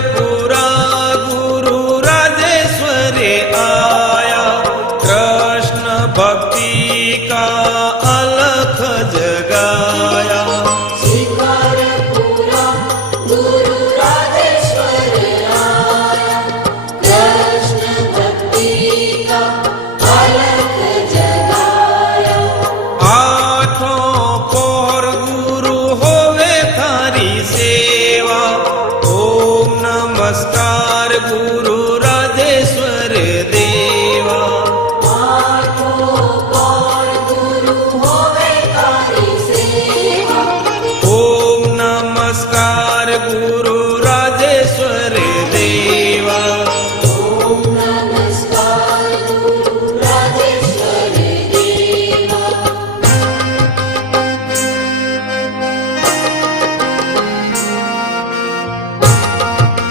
पूरा गुरु राजेश्वरी आया, कृष्ण भक्ति का अलख जगाया। शिकारपुरा गुरु राजेश्वरी आया, कृष्ण भक्ति का अलख जगाया। आठों पहर गुरु होवे थारी सेवा, ओम नमस्कार गुरु